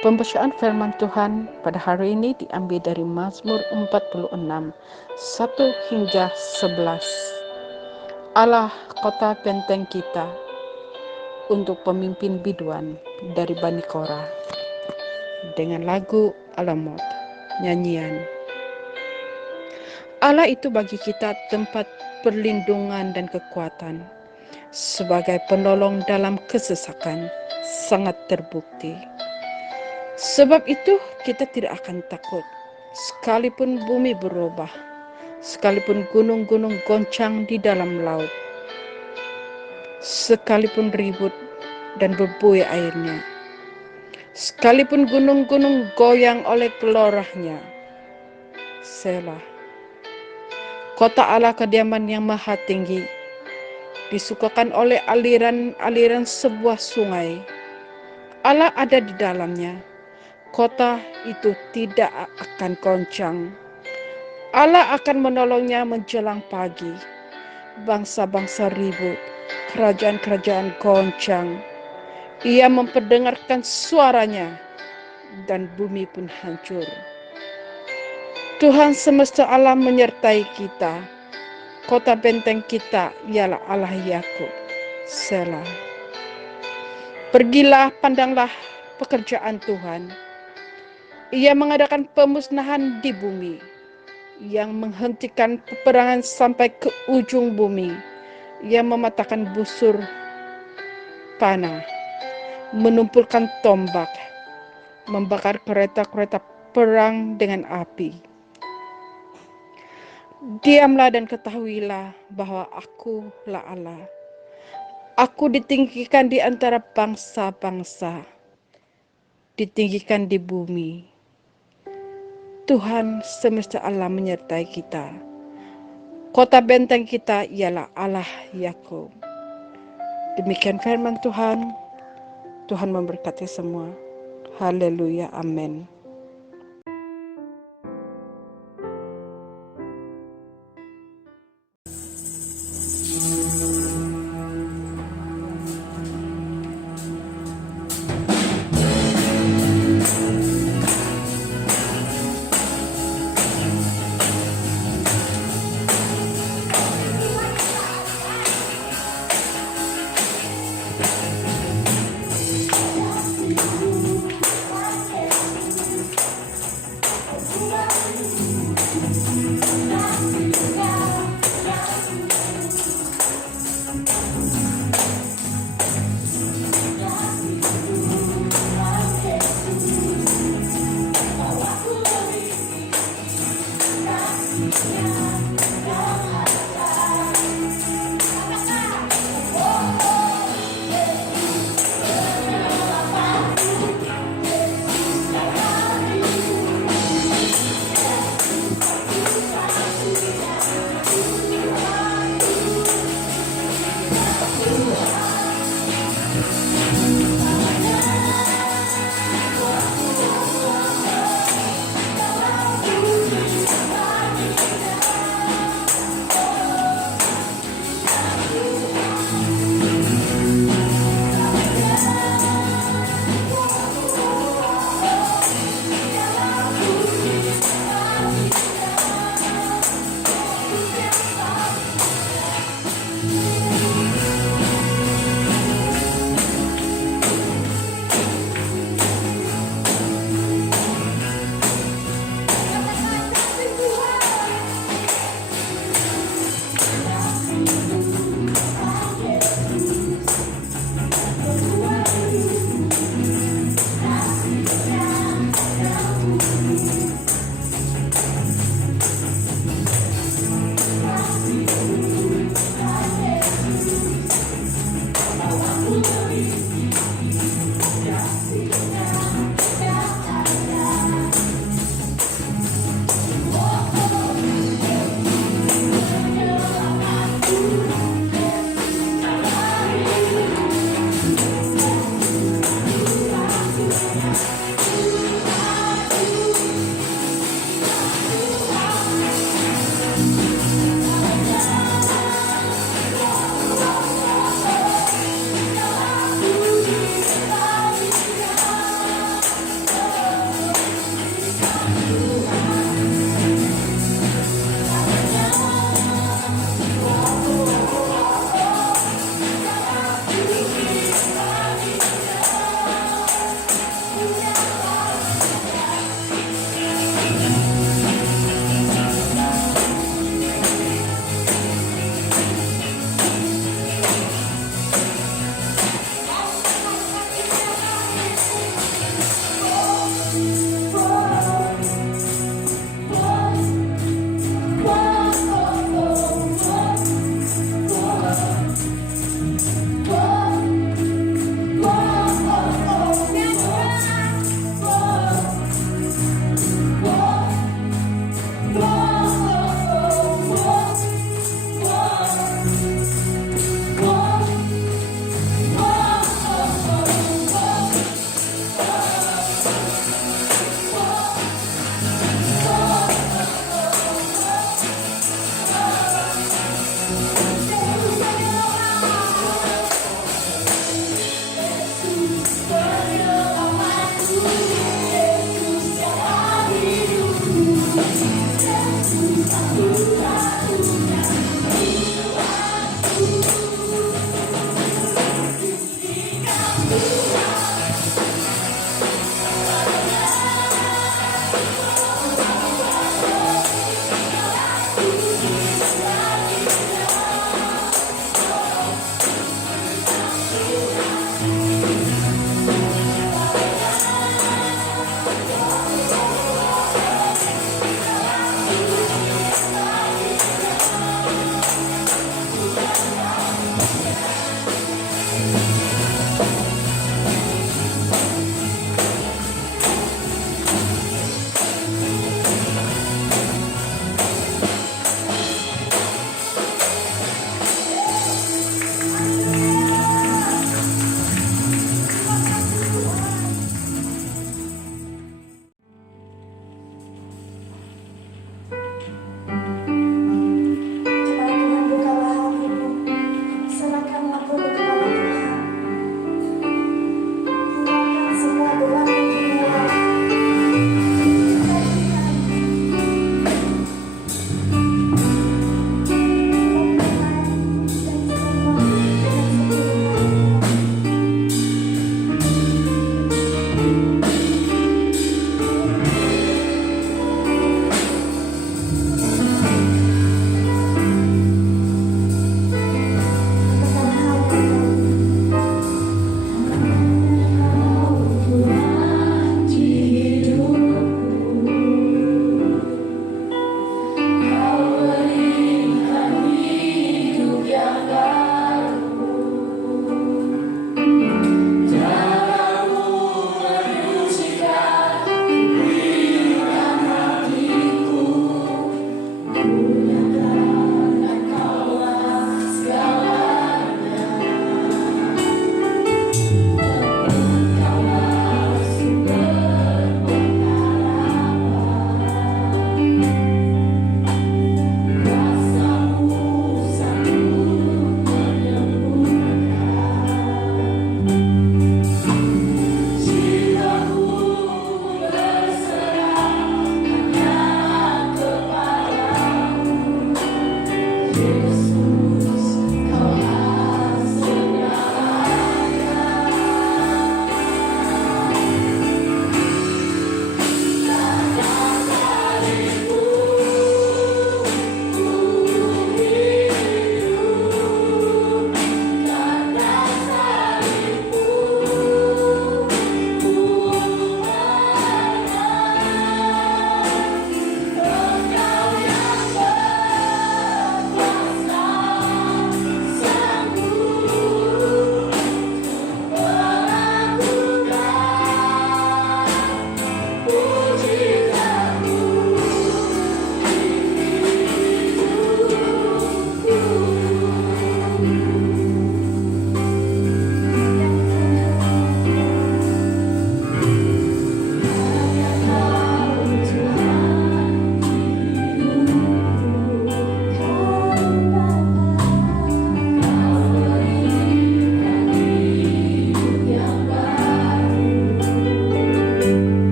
Pembacaan firman Tuhan pada hari ini diambil dari Mazmur 46, 1 hingga 11. Allah kota benteng kita, untuk pemimpin biduan dari Bani Korah. Dengan lagu Alamot, nyanyian. Allah itu bagi kita tempat perlindungan dan kekuatan. Sebagai penolong dalam kesesakan, sangat terbukti. Sebab itu kita tidak akan takut, sekalipun bumi berubah, sekalipun gunung-gunung goncang di dalam laut, sekalipun ribut dan berbuih airnya, sekalipun gunung-gunung goyang oleh gelorahnya. Selah. Kota Allah kediaman yang maha tinggi, disukakan oleh aliran-aliran sebuah sungai. Allah ada di dalamnya. Kota itu tidak akan goncang. Allah akan menolongnya menjelang pagi. Bangsa-bangsa ribut, kerajaan-kerajaan goncang. Ia memperdengarkan suaranya, dan bumi pun hancur. Tuhan semesta alam menyertai kita. Kota benteng kita ialah Allah Yakub. Selah. Pergilah, pandanglah pekerjaan Tuhan. Ia mengadakan pemusnahan di bumi, yang menghentikan peperangan sampai ke ujung bumi, yang mematahkan busur panah, menumpulkan tombak, membakar kereta-kereta perang dengan api. Diamlah dan ketahuilah bahwa Akulah Allah. Aku ditinggikan di antara bangsa-bangsa, ditinggikan di bumi. Tuhan semesta alam menyertai kita. Kota benteng kita ialah Allah Yakub. Demikian firman Tuhan. Tuhan memberkati semua. Haleluya, amin.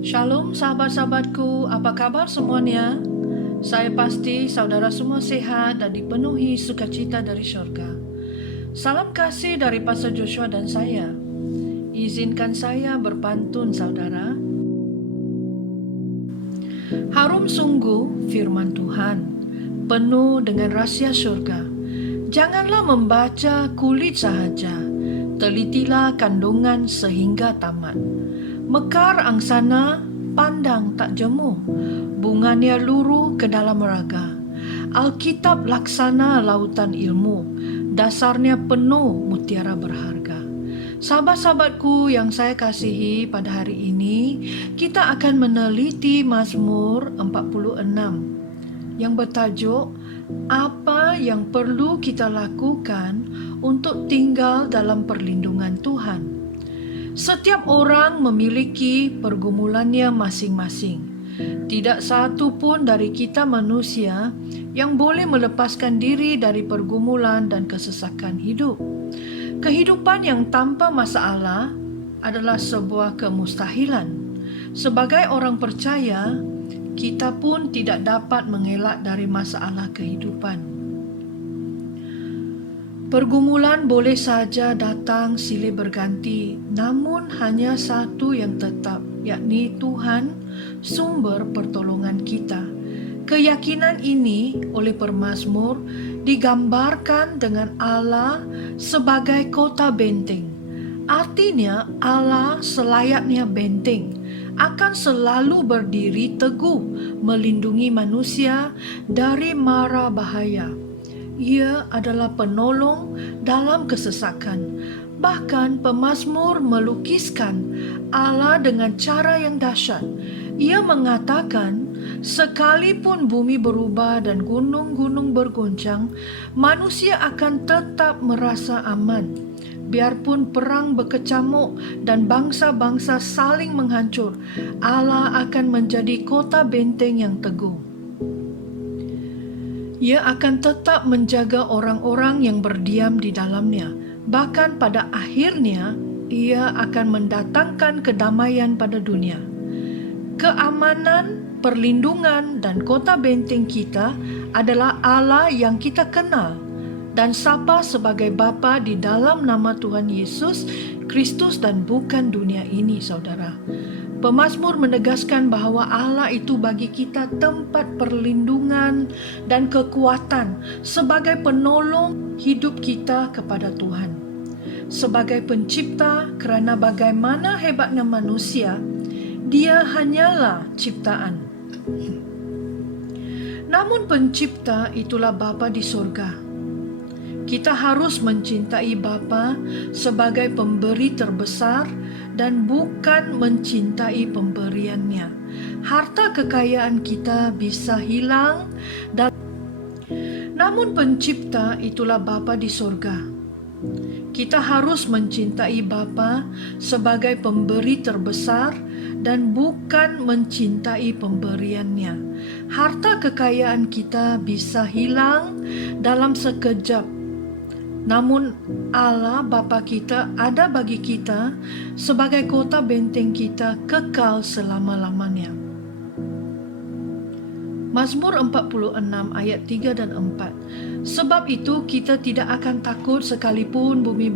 Shalom sahabat-sahabatku, apa kabar semuanya? Saya pasti saudara semua sehat dan dipenuhi sukacita dari syurga. Salam kasih dari Pastor Joshua dan saya. Izinkan saya berpantun saudara. Harum sungguh firman Tuhan, penuh dengan rahasia syurga. Janganlah membaca kulit sahaja, telitilah kandungan sehingga tamat. Mekar angsana, pandang tak jemu, bunganya luruh ke dalam raga. Alkitab laksana lautan ilmu, dasarnya penuh mutiara berharga. Sahabat-sahabatku yang saya kasihi, pada hari ini kita akan meneliti Mazmur 46 yang bertajuk apa yang perlu kita lakukan untuk tinggal dalam perlindungan Tuhan. Setiap orang memiliki pergumulannya masing-masing. Tidak satu pun dari kita manusia yang boleh melepaskan diri dari pergumulan dan kesesakan hidup. Kehidupan yang tanpa masalah adalah sebuah kemustahilan. Sebagai orang percaya, kita pun tidak dapat mengelak dari masalah kehidupan. Pergumulan boleh saja datang silih berganti, namun hanya satu yang tetap, yakni Tuhan, sumber pertolongan kita. Keyakinan ini oleh pemazmur digambarkan dengan Allah sebagai kota benteng. Artinya Allah selayaknya benteng akan selalu berdiri teguh melindungi manusia dari mara bahaya. Ia adalah penolong dalam kesesakan. Bahkan pemazmur melukiskan Allah dengan cara yang dahsyat. Ia mengatakan, sekalipun bumi berubah dan gunung-gunung bergoncang, manusia akan tetap merasa aman. Biarpun perang berkecamuk dan bangsa-bangsa saling menghancur, Allah akan menjadi kota benteng yang teguh. Ia akan tetap menjaga orang-orang yang berdiam di dalamnya. Bahkan pada akhirnya, ia akan mendatangkan kedamaian pada dunia. Keamanan, perlindungan, dan kota benteng kita adalah Allah yang kita kenal dan sapa sebagai Bapa di dalam nama Tuhan Yesus Kristus dan bukan dunia ini, saudara. Pemazmur menegaskan bahwa Allah itu bagi kita tempat perlindungan dan kekuatan sebagai penolong hidup kita kepada Tuhan. Sebagai pencipta, kerana bagaimana hebatnya manusia, dia hanyalah ciptaan. Namun pencipta itulah Bapa di surga. Kita harus mencintai Bapa sebagai pemberi terbesar dan bukan mencintai pemberiannya. Harta kekayaan kita bisa hilang, namun pencipta itulah Bapa di surga. Kita harus mencintai Bapa sebagai pemberi terbesar dan bukan mencintai pemberiannya. Harta kekayaan kita bisa hilang dalam sekejap, namun Allah Bapa kita ada bagi kita sebagai kota benteng kita kekal selama-lamanya. Mazmur 46 ayat 3 dan 4. Sebab itu kita tidak akan takut sekalipun bumi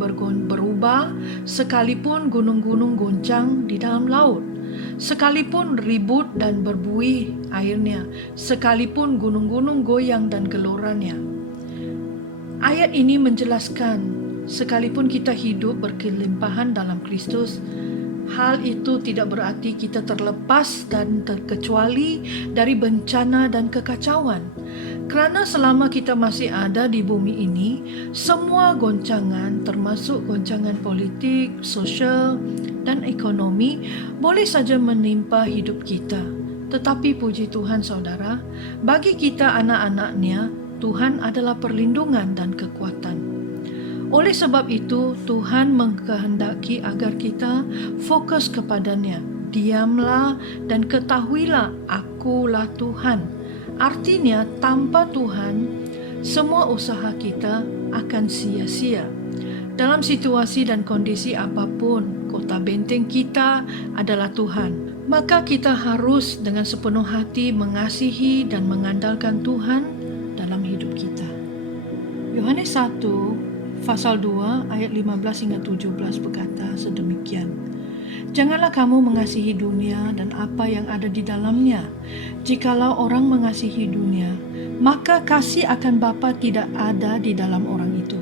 berubah, sekalipun gunung-gunung goncang di dalam laut, sekalipun ribut dan berbuih airnya, sekalipun gunung-gunung goyang dan gelorannya. Ayat ini menjelaskan, sekalipun kita hidup berkelimpahan dalam Kristus, hal itu tidak berarti kita terlepas dan terkecuali dari bencana dan kekacauan. Kerana selama kita masih ada di bumi ini, semua goncangan, termasuk goncangan politik, sosial, dan ekonomi, boleh saja menimpa hidup kita. Tetapi puji Tuhan saudara, bagi kita anak-anaknya, Tuhan adalah perlindungan dan kekuatan. Oleh sebab itu, Tuhan mengkehendaki agar kita fokus kepadanya. Diamlah dan ketahuilah, akulah Tuhan. Artinya, tanpa Tuhan, semua usaha kita akan sia-sia. Dalam situasi dan kondisi apapun, kota benteng kita adalah Tuhan. maka kita harus dengan sepenuh hati mengasihi dan mengandalkan Tuhan dalam hidup kita. Yohanes 1 pasal 2 ayat 15 hingga 17 berkata sedemikian. Janganlah kamu mengasihi dunia dan apa yang ada di dalamnya. Jikalau orang mengasihi dunia, maka kasih akan Bapa tidak ada di dalam orang itu.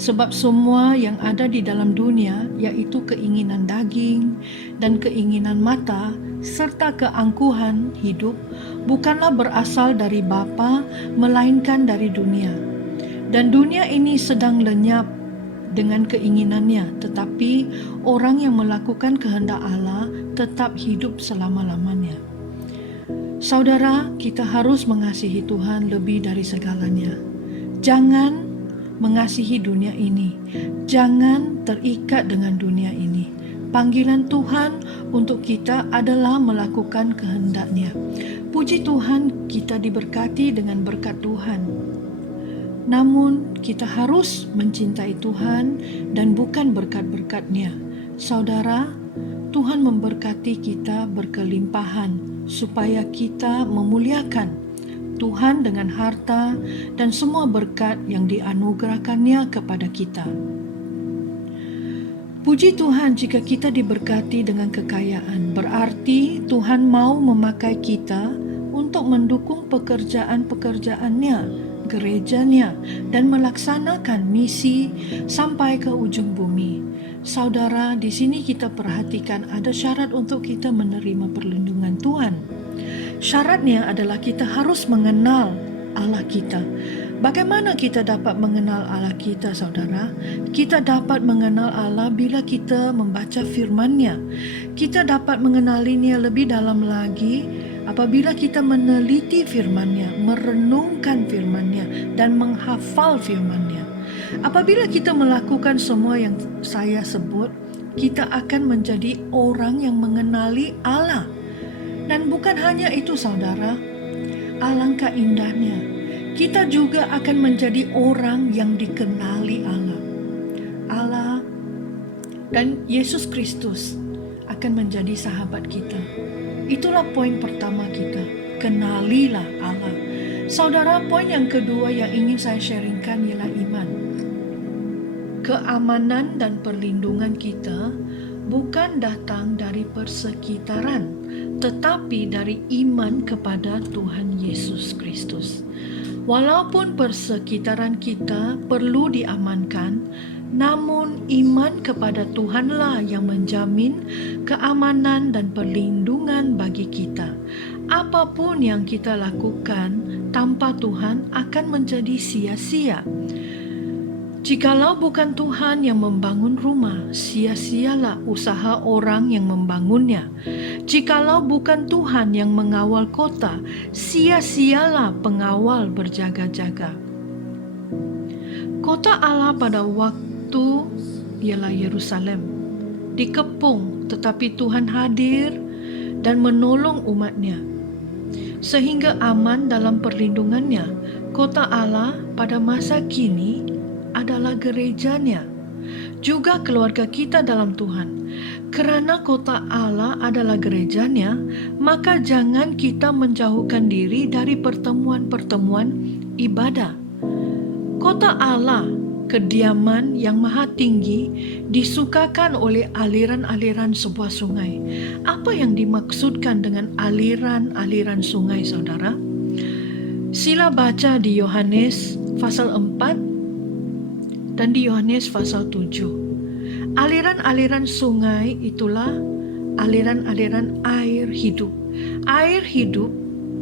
Sebab semua yang ada di dalam dunia, yaitu keinginan daging dan keinginan mata, serta keangkuhan hidup, bukanlah berasal dari Bapa, melainkan dari dunia. Dan dunia ini sedang lenyap dengan keinginannya, tetapi orang yang melakukan kehendak Allah tetap hidup selama-lamanya. Saudara, kita harus mengasihi Tuhan lebih dari segalanya. Jangan mengasihi dunia ini. Jangan terikat dengan dunia ini. Panggilan Tuhan untuk kita adalah melakukan kehendak-Nya. Puji Tuhan, kita diberkati dengan berkat Tuhan. Namun kita harus mencintai Tuhan dan bukan berkat-berkat-Nya. Saudara, Tuhan memberkati kita berkelimpahan supaya kita memuliakan Tuhan dengan harta dan semua berkat yang dianugerahkan-Nya kepada kita. Puji Tuhan jika kita diberkati dengan kekayaan, berarti Tuhan mau memakai kita untuk mendukung pekerjaan-pekerjaan-Nya, gereja-Nya, dan melaksanakan misi sampai ke ujung bumi. Saudara, di sini kita perhatikan ada syarat untuk kita menerima perlindungan Tuhan. Syaratnya adalah kita harus mengenal Allah kita. Bagaimana kita dapat mengenal Allah kita, saudara? Kita dapat mengenal Allah bila kita membaca firman-Nya. Kita dapat mengenalinya lebih dalam lagi apabila kita meneliti firman-Nya, merenungkan firman-Nya, dan menghafal firman-Nya. Apabila kita melakukan semua yang saya sebut, kita akan menjadi orang yang mengenali Allah. Dan bukan hanya itu, saudara, alangkah indahnya kita juga akan menjadi orang yang dikenali Allah. Allah dan Yesus Kristus akan menjadi sahabat kita. Itulah poin pertama kita, kenalilah Allah. Saudara, poin yang kedua yang ingin saya sharingkan ialah iman. Keamanan dan perlindungan kita bukan datang dari persekitaran, tetapi dari iman kepada Tuhan Yesus Kristus. Walaupun persekitaran kita perlu diamankan, namun iman kepada Tuhanlah yang menjamin keamanan dan perlindungan bagi kita. Apapun yang kita lakukan tanpa Tuhan akan menjadi sia-sia. Jikalau bukan Tuhan yang membangun rumah, sia-sialah usaha orang yang membangunnya. Jikalau bukan Tuhan yang mengawal kota, sia-sialah pengawal berjaga-jaga. Kota Allah pada waktu ialah Yerusalem. Dikepung, tetapi Tuhan hadir dan menolong umat-Nya, sehingga aman dalam perlindungannya. Kota Allah pada masa kini adalah gereja-Nya, juga keluarga kita dalam Tuhan. Kerana kota Allah adalah gereja-Nya, maka jangan kita menjauhkan diri dari pertemuan-pertemuan ibadah. Kota Allah, kediaman yang maha tinggi, disukakan oleh aliran-aliran sebuah sungai. Apa yang dimaksudkan dengan aliran-aliran sungai, saudara? Sila baca di Yohanes pasal 4 dan di Yohanes pasal 7. Aliran-aliran sungai itulah aliran-aliran air hidup. Air hidup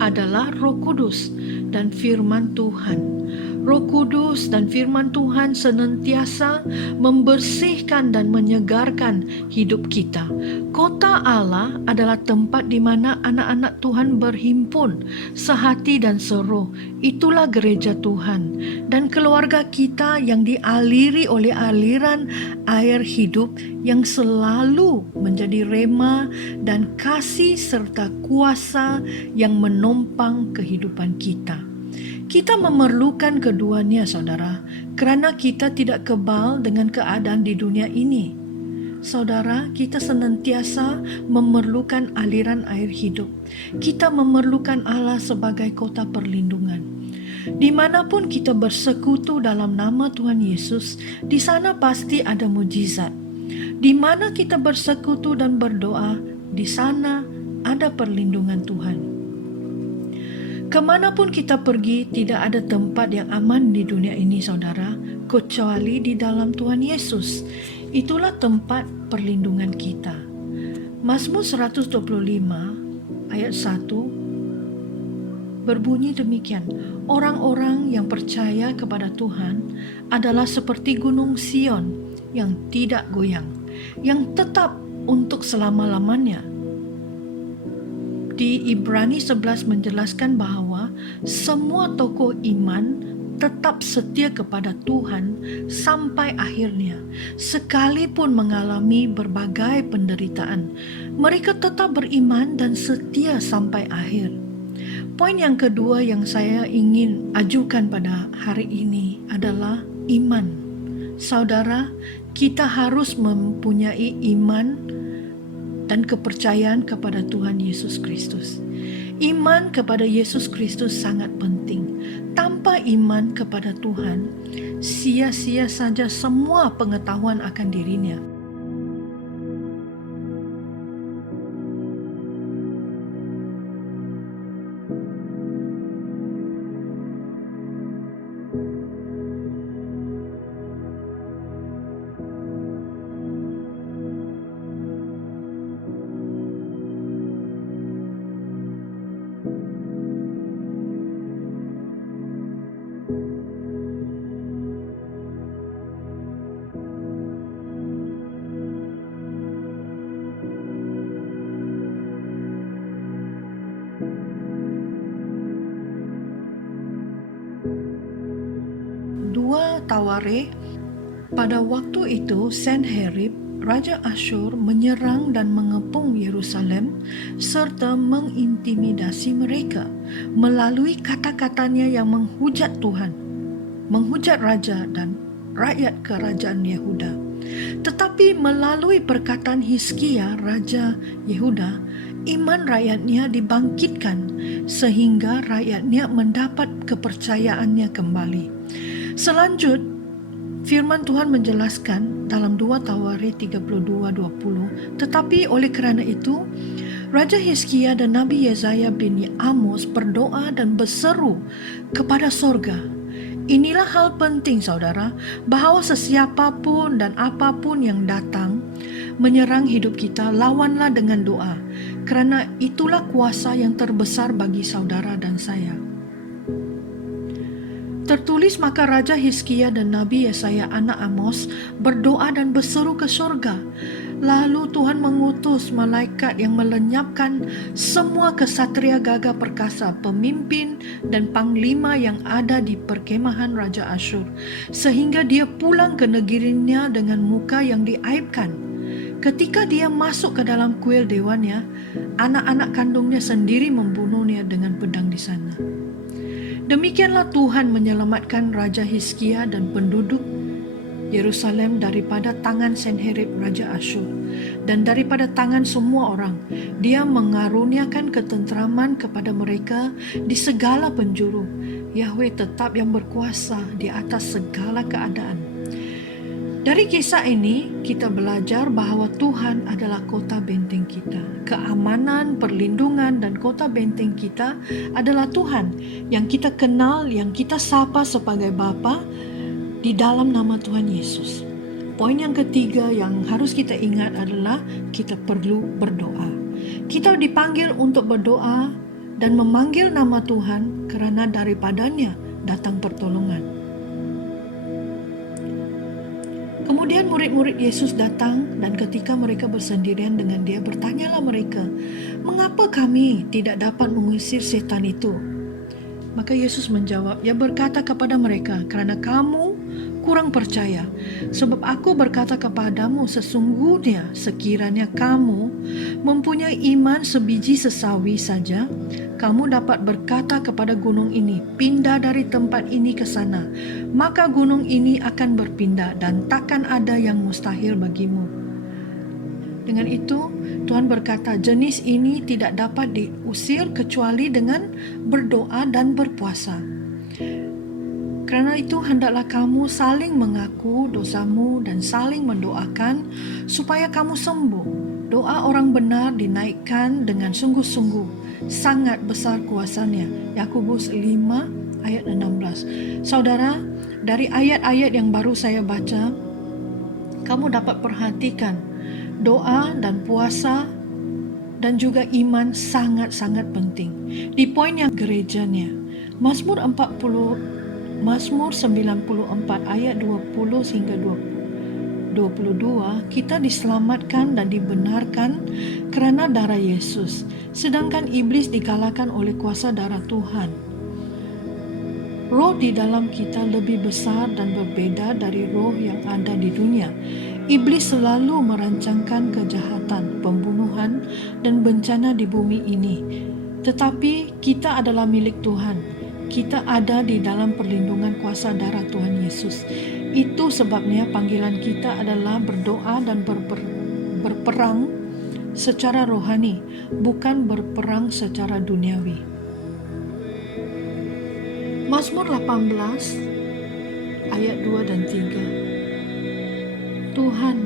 adalah Roh Kudus dan firman Tuhan. Roh Kudus dan firman Tuhan senantiasa membersihkan dan menyegarkan hidup kita. Kota Allah adalah tempat di mana anak-anak Tuhan berhimpun sehati dan seroh. Itulah gereja Tuhan dan keluarga kita yang dialiri oleh aliran air hidup yang selalu menjadi rema dan kasih serta kuasa yang menopang kehidupan kita. Kita memerlukan keduanya, saudara, kerana kita tidak kebal dengan keadaan di dunia ini. Saudara, kita senantiasa memerlukan aliran air hidup. Kita memerlukan Allah sebagai kota perlindungan. Dimanapun kita bersekutu dalam nama Tuhan Yesus, di sana pasti ada mujizat. Di mana kita bersekutu dan berdoa, di sana ada perlindungan Tuhan. Kemanapun kita pergi, tidak ada tempat yang aman di dunia ini, saudara, kecuali di dalam Tuhan Yesus. Itulah tempat perlindungan kita. Mazmur 125 ayat 1 berbunyi demikian, orang-orang yang percaya kepada Tuhan adalah seperti gunung Sion yang tidak goyang, yang tetap untuk selama-lamanya. Di Ibrani 11 menjelaskan bahwa semua tokoh iman tetap setia kepada Tuhan sampai akhirnya. Sekalipun mengalami berbagai penderitaan, mereka tetap beriman dan setia sampai akhir. Poin yang kedua yang saya ingin ajukan pada hari ini adalah iman. Saudara, kita harus mempunyai iman dan kepercayaan kepada Tuhan Yesus Kristus. Iman kepada Yesus Kristus sangat penting. Tanpa iman kepada Tuhan, sia-sia saja semua pengetahuan akan dirinya. Tawarikh. Pada waktu itu Senherib, Raja Asyur menyerang dan mengepung Yerusalem serta mengintimidasi mereka melalui kata-katanya yang menghujat Tuhan, menghujat Raja dan rakyat kerajaan Yehuda. Tetapi melalui perkataan Hizkia, Raja Yehuda, iman rakyatnya dibangkitkan sehingga rakyatnya mendapat kepercayaannya kembali. Selanjut, firman Tuhan menjelaskan dalam 2 Tawarikh 32:20, tetapi oleh kerana itu, Raja Hizkia dan Nabi Yesaya bin Amos berdoa dan berseru kepada sorga. Inilah hal penting, saudara, bahawa sesiapapun dan apapun yang datang menyerang hidup kita, lawanlah dengan doa, kerana itulah kuasa yang terbesar bagi saudara dan saya. Tertulis, maka Raja Hizkia dan Nabi Yesaya anak Amos berdoa dan berseru ke sorga. Lalu Tuhan mengutus malaikat yang melenyapkan semua kesatria gagah perkasa, pemimpin dan panglima yang ada di perkemahan Raja Asyur, sehingga dia pulang ke negerinya dengan muka yang diaibkan. Ketika dia masuk ke dalam kuil dewannya, anak-anak kandungnya sendiri membunuhnya dengan pedang di sana. Demikianlah Tuhan menyelamatkan Raja Hizkia dan penduduk Yerusalem daripada tangan Senherib Raja Asyur dan daripada tangan semua orang. Dia mengaruniakan ketenteraman kepada mereka di segala penjuru. Yahweh tetap yang berkuasa di atas segala keadaan. Dari kisah ini, kita belajar bahawa Tuhan adalah kota benteng kita. Keamanan, perlindungan dan kota benteng kita adalah Tuhan yang kita kenal, yang kita sapa sebagai Bapa di dalam nama Tuhan Yesus. Poin yang ketiga yang harus kita ingat adalah kita perlu berdoa. Kita dipanggil untuk berdoa dan memanggil nama Tuhan kerana daripadanya datang pertolongan. Kemudian murid-murid Yesus datang dan ketika mereka bersendirian dengan dia, bertanyalah mereka, "Mengapa kami tidak dapat mengusir setan itu?" Maka Yesus menjawab, ia berkata kepada mereka, "Kerana kamu kurang percaya. Sebab aku berkata kepadamu, sesungguhnya sekiranya kamu mempunyai iman sebiji sesawi saja, kamu dapat berkata kepada gunung ini, pindah dari tempat ini ke sana. Maka gunung ini akan berpindah dan takkan ada yang mustahil bagimu." Dengan itu, Tuhan berkata, jenis ini tidak dapat diusir kecuali dengan berdoa dan berpuasa. Karena itu, hendaklah kamu saling mengaku dosamu dan saling mendoakan supaya kamu sembuh. Doa orang benar dinaikkan dengan sungguh-sungguh, sangat besar kuasanya. Yakobus 5 ayat 16. Saudara, dari ayat-ayat yang baru saya baca, kamu dapat perhatikan doa dan puasa dan juga iman sangat-sangat penting. Di poin yang gerejanya, Mazmur 94 ayat 20 hingga 22, kita diselamatkan dan dibenarkan kerana darah Yesus, sedangkan iblis dikalahkan oleh kuasa darah Tuhan. Roh di dalam kita lebih besar dan berbeda dari roh yang ada di dunia. Iblis selalu merancangkan kejahatan, pembunuhan, dan bencana di bumi ini. Tetapi kita adalah milik Tuhan. Kita ada di dalam perlindungan kuasa darah Tuhan Yesus. Itu sebabnya panggilan kita adalah berdoa dan berperang secara rohani, bukan berperang secara duniawi. Mazmur 18 ayat 2 dan 3. Tuhan,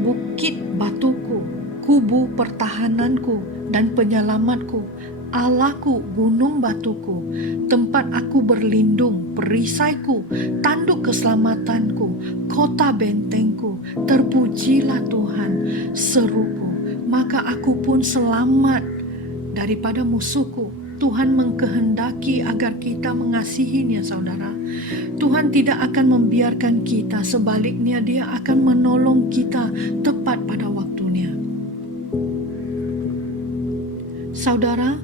bukit batuku, kubu pertahananku dan penyelamatku, Allahku, gunung batuku, tempat aku berlindung, perisaiku, tanduk keselamatanku, kota bentengku. Terpujilah Tuhan, seruku, maka aku pun selamat daripada musuhku. Tuhan mengkehendaki agar kita mengasihinya, saudara. Tuhan tidak akan membiarkan kita, sebaliknya Dia akan menolong kita tepat pada waktunya. Saudara,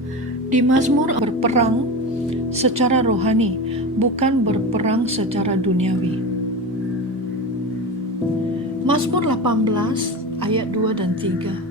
di Mazmur berperang secara rohani, bukan berperang secara duniawi. Mazmur 18 ayat 2 dan 3.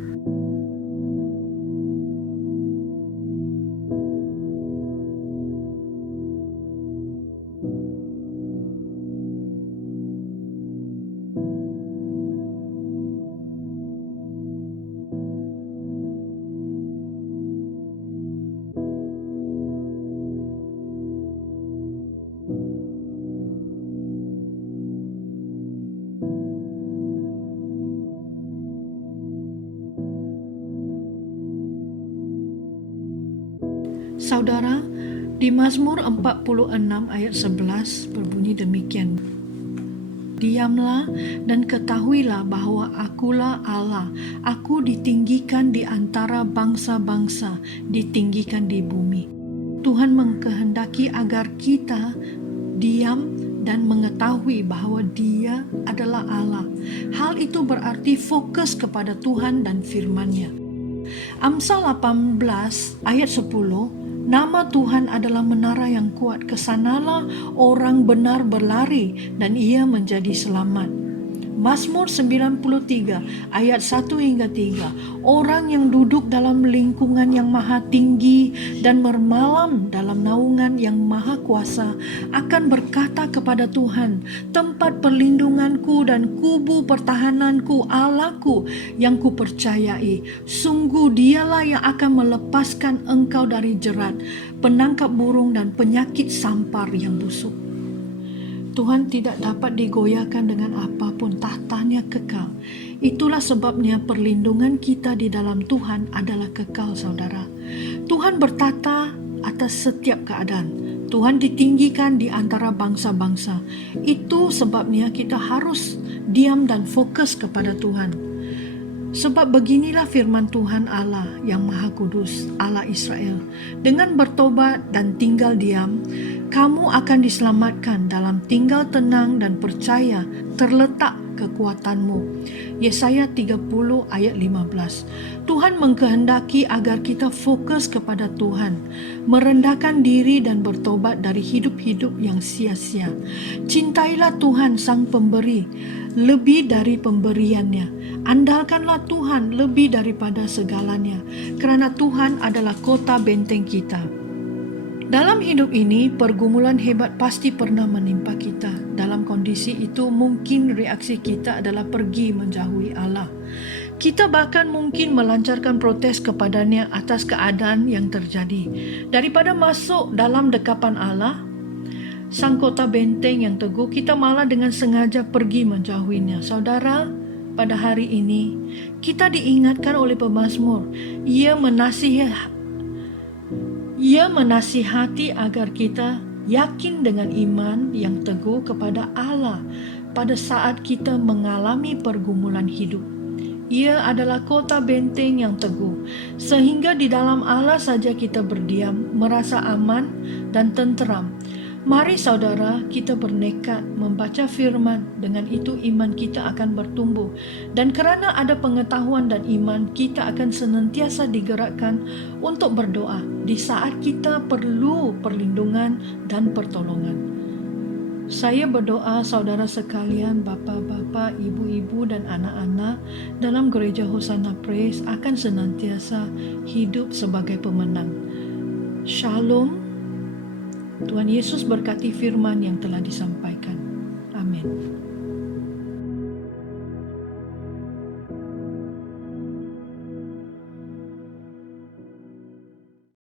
Saudara, di Mazmur 46 ayat 11 berbunyi demikian. Diamlah dan ketahuilah bahwa akulah Allah. Aku ditinggikan di antara bangsa-bangsa, ditinggikan di bumi. Tuhan mengkehendaki agar kita diam dan mengetahui bahwa Dia adalah Allah. Hal itu berarti fokus kepada Tuhan dan firman-Nya. Amsal 18 ayat 10, nama Tuhan adalah menara yang kuat, kesanalah orang benar berlari dan ia menjadi selamat. Mazmur 93 ayat 1 hingga 3, orang yang duduk dalam lingkungan yang maha tinggi dan bermalam dalam naungan yang maha kuasa akan berkata kepada Tuhan, tempat perlindunganku dan kubu pertahananku, Allahku yang kupercayai. Sungguh Dialah yang akan melepaskan engkau dari jerat, penangkap burung dan penyakit sampar yang busuk. Tuhan tidak dapat digoyahkan dengan apapun, tahtanya kekal. Itulah sebabnya perlindungan kita di dalam Tuhan adalah kekal, saudara. Tuhan bertata atas setiap keadaan. Tuhan ditinggikan di antara bangsa-bangsa. Itu sebabnya kita harus diam dan fokus kepada Tuhan. Sebab beginilah firman Tuhan Allah yang Maha Kudus, Allah Israel. Dengan bertobat dan tinggal diam, kamu akan diselamatkan. Dalam tinggal tenang dan percaya terletak kekuatanmu. Yesaya 30 ayat 15. Tuhan mengkehendaki agar kita fokus kepada Tuhan, merendahkan diri dan bertobat dari hidup-hidup yang sia-sia. Cintailah Tuhan Sang Pemberi lebih dari pemberiannya. Andalkanlah Tuhan lebih daripada segalanya, kerana Tuhan adalah kota benteng kita. Dalam hidup ini, pergumulan hebat pasti pernah menimpa kita. Dalam kondisi itu, mungkin reaksi kita adalah pergi menjauhi Allah. Kita bahkan mungkin melancarkan protes kepadanya atas keadaan yang terjadi. Daripada masuk dalam dekapan Allah, Sang Kota Benteng yang teguh, kita malah dengan sengaja pergi menjauhinya. Saudara, pada hari ini kita diingatkan oleh pemazmur. Ia menasihati agar kita yakin dengan iman yang teguh kepada Allah pada saat kita mengalami pergumulan hidup. Ia adalah kota benteng yang teguh, sehingga di dalam Allah saja kita berdiam, merasa aman dan tenteram. Mari saudara, kita bernekat membaca firman, dengan itu iman kita akan bertumbuh. Dan kerana ada pengetahuan dan iman, kita akan senantiasa digerakkan untuk berdoa di saat kita perlu perlindungan dan pertolongan. Saya berdoa saudara sekalian, bapa-bapa, ibu-ibu dan anak-anak dalam gereja Hosanna Praise akan senantiasa hidup sebagai pemenang. Shalom. Tuhan Yesus berkati firman yang telah disampaikan. Amin.